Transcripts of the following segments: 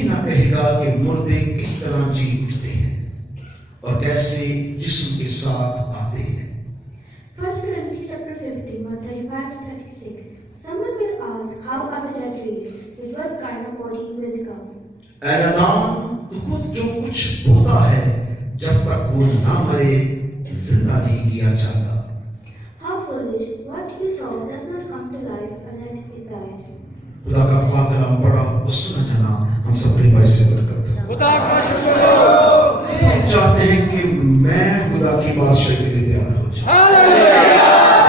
کبھی نہ کہے گا کہ مردے کس طرح جی اٹھتے ہیں اور کیسے جسم کے ساتھ آتے ہیں۔ 1 Corinthians chapter 15, verse 35 to 36. Someone will ask, how are the dead raised? With what kind of body will they come? اے نادان، تو خود جو کچھ ہوتا ہے جب تک وہ نہ مرے زندہ نہیں کیا جاتا۔ How foolish! What you saw does not come to life and then it dies. خدا کا پاک کلام پڑھا اور سنا جانا ہم سب کے بھائی سے برکت ہو۔ خدا کا شکر ہو۔ ہم چاہتے ہیں کہ میں خدا کی بادشاہی کے لیے تیار ہو جاؤں۔ ہاللویا۔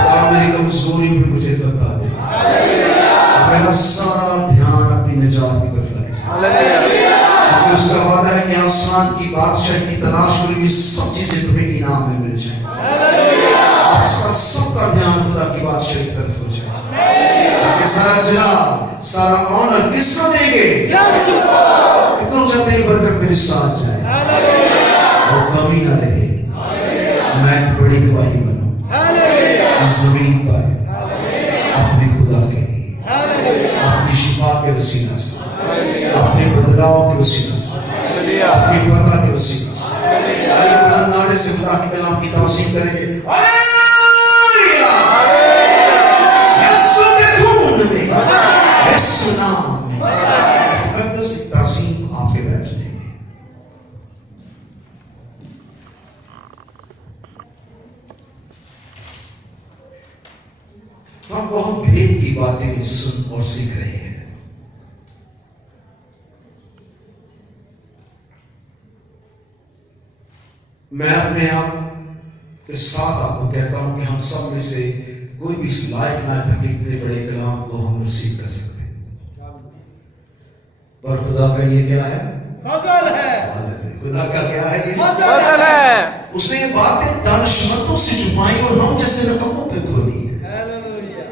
اور میری کمزوری بھی مجھے فتح دے۔ ہاللویا۔ میرا سارا دھیان اپنی نجات کی طرف لگ جائے۔ ہاللویا۔ کیونکہ اس کا وعدہ ہے کہ آسمان کی بادشاہی کی تلاش کرو، یہ سب چیزیں تمہیں انعام میں مل جائیں۔ ہاللویا۔ آپ کا سب کا دھیان خدا کی بادشاہی کی طرف ہو جائے۔ کہ سارا جلال، سارا آنر کس کو دیں گے؟ یسوع کو۔ کتنوں چاہتے ہیں برکت میرے ساتھ جائے ہاللویا۔ اور کمی نہ رہے، میں ایک بڑی گواہی بنوں ہاللویا۔ اس زمین پر اپنے خدا کے لیے، ہاللویا۔ اپنی شفا کے وسیلہ سے، اپنے بدلاؤ کے وسیلہ سے، ہاللویا۔ اپنی فتح کے وسیلہ سے، آئیے بلند نعرے سے خدا کے کلام کی تعظیم کریں گے۔ ہاللویا۔ یسوع کے خون میں، یسوع نام میں، مقدس تعظیم آپ کے بیٹھنے میں۔ ہم بہت بھید کی باتیں سن اور سیکھ رہے ہیں۔ میں اپنے آپ کے ساتھ آپ کو کہتا ہوں کہ ہم سب میں سے کوئی بھی اس لائق نہ تھا کہ اتنے بڑے کلام کو ہم رسیو کر سکتے، پر خدا کا یہ کیا ہے؟ فضل ہے۔ خدا کا کیا ہے؟ یہ فضل ہے۔ اس نے یہ باتیں دانشمندوں سے چھپائی اور ہم جیسے رقموں پہ کھولی ہے، ہاللویا۔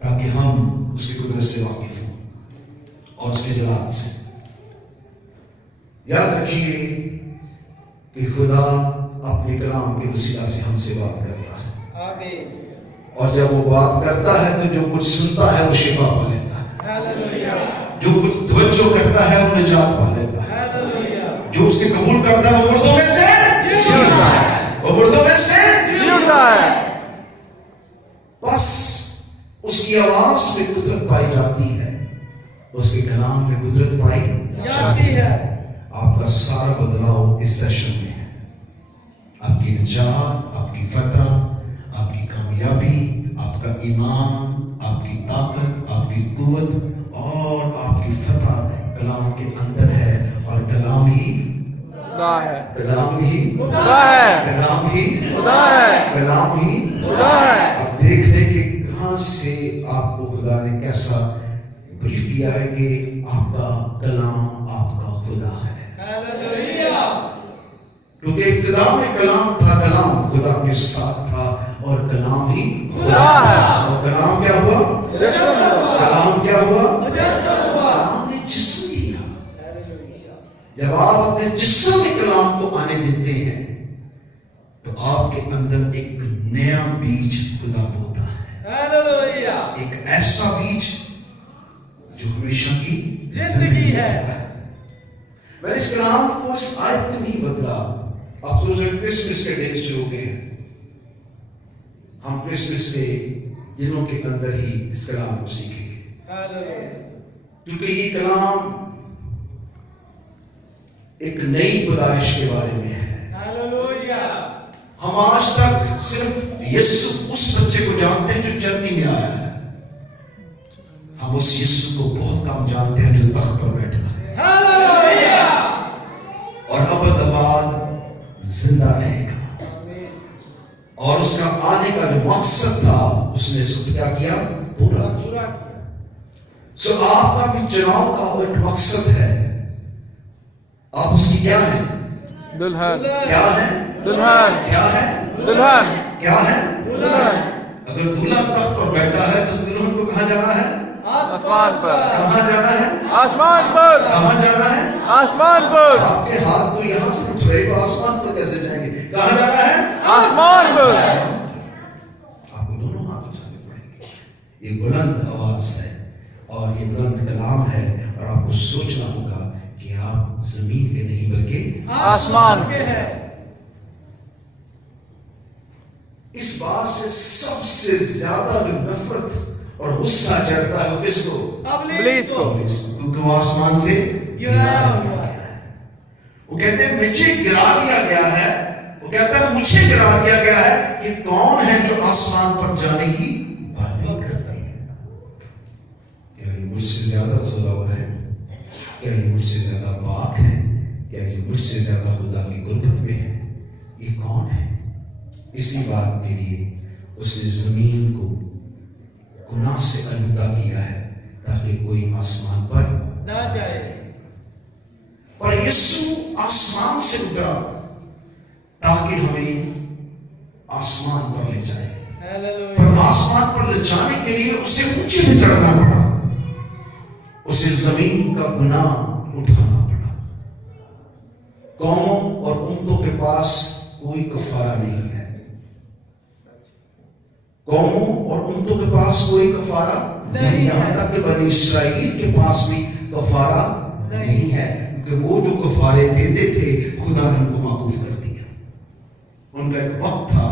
تاکہ ہم اس کی قدرت سے واقف ہوں اور اس کے جلال سے۔ یاد رکھیے کہ خدا اپنے کلام کے وسیلہ سے ہم سے بات کرتا ہے، آمین۔ اور جب وہ بات کرتا ہے تو جو کچھ سنتا ہے وہ شفا پا لیتا ہے، ہاللویا۔ جو کچھ توجہ کرتا ہے وہ نجات پا لیتا ہے، ہاللویا۔ جو اسے قبول کرتا ہے وہ مردوں میں سے جی اٹھتا ہے۔ وہ مردوں میں سے جی اٹھتا ہے۔ بس اس کی آواز میں قدرت پائی جاتی ہے، اس کے کلام میں قدرت پائی جاتی ہے۔ آپ کا سارا بدلاؤ اس سیشن میں ہے۔ آپ کی نجات، آپ کی فتح، آپ کی کامیابی، آپ کا ایمان، آپ کی طاقت، آپ کی قوت اور آپ کی فتح کلام کے اندر ہے، اور کلام ہی خدا ہے۔ کلام ہی خدا ہے۔ کلام ہی خدا ہے۔ کلام ہی خدا ہے۔ آپ دیکھ لیں کہ کہاں سے آپ کو خدا نے کیسا بریف کیا ہے کہ آپ کا کلام آپ کا خدا ہے، ہاللویا۔ کیونکہ ابتدا میں کلام تھا، کلام خدا کے ساتھ تھا اور کلام ہی خدا ہے۔ اور کلام کیا ہوا؟ جسم ہوا۔ کلام کیا ہوا؟ جسم ہوا۔ کلام نے جسم لیا۔ جب آپ اپنے جسم میں کلام کو آنے دیتے ہیں تو آپ کے اندر ایک نیا بیج خدا بوتا ہے، ہاللویا۔ ایک ایسا بیج جو ہمیشہ کی زندگی ہے۔ میں نے اس کلام کو اس آیت میں نہیں بدلا۔ آپ سوچ رہے کرسمس کے ڈیز جو ہو گئے ہیں، ہم کرسمس کے دنوں کے اندر ہی اس کلام کو سیکھیں گے، ہاللویا۔ کیونکہ یہ کلام ایک نئی پیدائش کے بارے میں ہے۔ ہاللویا۔ ہم آج تک صرف یسوع اس بچے کو جانتے ہیں جو چرنی میں آیا ہے، ہم اس یسوع کو بہت کم جانتے ہیں جو تخت پر بیٹھا ہے ہاللویا۔ اور ابد آباد زندہ رہے گا، اور اس کا آنے کا جو مقصد تھا اس نے اس کو کیا کیا؟ پورا کیا۔ سو آپ کا بھی چناؤ کا ایک مقصد ہے، آپ اس کی کیا ہیں؟ دلہن۔ کیا ہے؟ دلہن۔ کیا ہے؟ دلہن۔ کیا ہے؟ دلہن۔ اگر دلہا تخت پر بیٹھا ہے تو دلہن کو کہاں جانا ہے؟ آسمان پر۔ کہاں جانا ہے؟ آسمان پر۔ کہاں جانا ہے؟ آسمان پر۔ آپ کے ہاتھ تو یہاں سے اٹھ رہے تو آسمان پر کیسے جائیں گے؟ کہاں جانا ہے؟ آسمان پر۔ آپ کو دونوں ہاتھ اٹھانے پڑیں گے۔ یہ بلند آواز ہے اور یہ بلند کلام ہے، اور آپ کو سوچنا ہوگا کہ آپ زمین کے نہیں بلکہ آسمان کے ہیں. اس بات سے سب سے زیادہ جو نفرت اور غصہ چڑھتا ہے وہ کس کو؟ ابلیس کو. کیونکہ وہ آسمان سے گرایا ہوا ہے. وہ کہتے ہیں مجھے گرا دیا گیا ہے. وہ کہتا ہے مجھے گرا دیا گیا ہے. یہ کون ہے جو آسمان پر جانے کی باتیں کرتا ہے؟ کیا یہ مجھ سے زیادہ زورور ہے؟ کیا یہ مجھ سے زیادہ پاک ہے؟ کیا یہ مجھ سے زیادہ خدا کی قربت میں ہے؟ یہ کون ہے؟ اسی بات کے لیے اس نے زمین کو گناہ سے آلودہ کیا ہے تاکہ کوئی آسمان پر نہ جائے. اور یسوع آسمان سے اترا تاکہ ہمیں آسمان پر لے جائے. ہیلیلویا. پر آسمان پر لے جانے کے لیے اسے اونچے پہ چڑھنا پڑا. اسے زمین کا گناہ اٹھانا پڑا. قوموں اور امتوں کے پاس کوئی کفارہ نہیں ہے. قوموں اور امتوں کے پاس کوئی کفارہ نہیں. یہاں تک کہ بنی اسرائیل کے پاس بھی کفارہ نہیں ہے. کیونکہ وہ جو کفارے دیتے تھے خدا نے ان کو معقوف کر دیا. ان کا ایک وقت تھا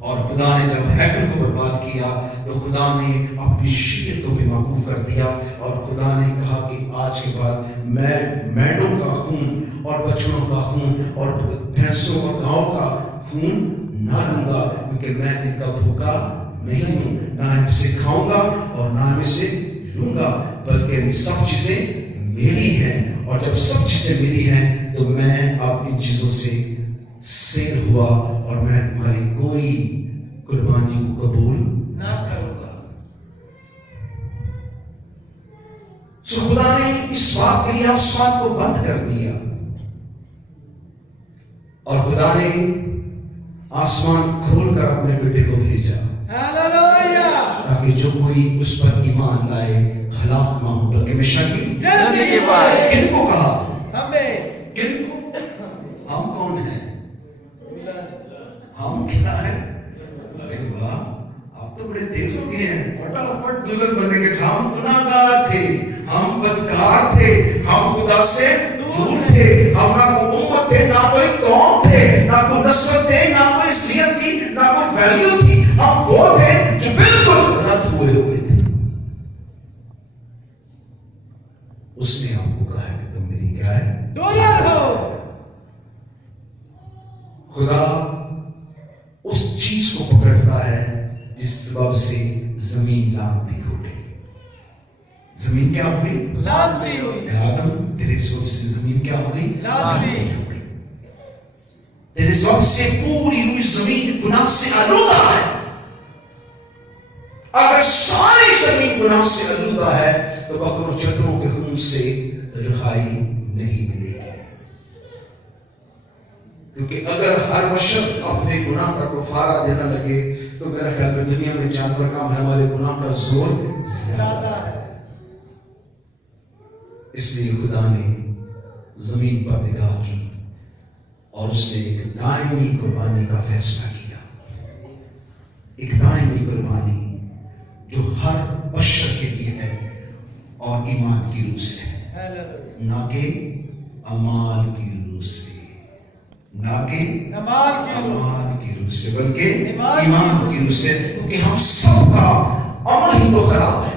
اور خدا نے جب ہیکل کو برباد کیا تو خدا نے اپنی شریعت کو بھی معقوف کر دیا. اور خدا نے کہا کہ آج کے بعد میں میڈوں کا خون اور بچڑوں کا خون اور بھینسوں اور گاؤں کا خون نہ لوں گا کیونکہ میں ان کا بھوکا نہیں ہوں. نہ ان سے کھاؤں گا اور نہ ان سے لوں گا بلکہ سب چیزیں میری ہیں. اور جب سب چیزیں میری ہیں تو میں اب ان چیزوں سے سیر ہوا اور میں تمہاری کوئی قربانی کو قبول نہ کروں گا. سو خدا نے اس بات کے لیے آسمان کو بند کر دیا اور خدا نے آسمان کھول کر اپنے بیٹے کو بھیجا ہیلیلویا. تاکہ جو کوئی اس پر ایمان لائے ہلاک نہ ہو بلکہ ہمیشہ کی زندگی پائے. کن کو کہا؟ ہمیں. کن کو؟ ہم کون ہیں؟ ہم کیا ہیں؟ ارے واہ آپ تو بڑے تیز ہو گئے ہیں. فٹافٹ دلہن بننے کے. ہم گناہگار تھے, ہم بدکار تھے, ہم خدا سے دور تھے. ہم نہ کوئی امت تھے, نہ کوئی قوم تھے, نہ کوئی نسل تھے, نہ کوئی حیثیت تھی, نہ کوئی ویلیو تھی. ہم وہ تھے جو بالکل رد ہوئے تھے. اس نے ہم کو کہا کہ تم میری کیا ہے؟ دولت ہو. خدا اس چیز کو پکڑتا ہے جس سبب سے زمین لانتی ہو گئی. زمین کیا ہو گئی؟ لانتی ہوئی. آدم تیرے سبب سے زمین کیا ہو گئی؟ لانتی ہو گئی. تیرے سبب سے پوری ہوئی زمین گناہ سے آلودہ ہے. اگر ساری زمین گناہ سے آلودہ ہے تو بکروں چتروں کے خون سے رہائی نہیں ملے گی. کیونکہ اگر ہر بشر اپنے گناہ کا کفارہ دینا لگے تو میرا خیال میں دنیا میں جانور کام ہے, ہمارے گناہ کا زور زیادہ ہے. اس لیے خدا نے زمین پر نگاہ کی اور اس نے ایک دائمی قربانی کا فیصلہ کیا. ایک دائمی قربانی جو ہر بشر کے لیے ہے اور ایمان کی روح سے ہے, نہ کہ اعمال کی روح سے, نہ کہ اعمال کی روح سے بلکہ ایمان کی روح سے. کیونکہ ہم سب کا عمل ہی تو خراب ہے.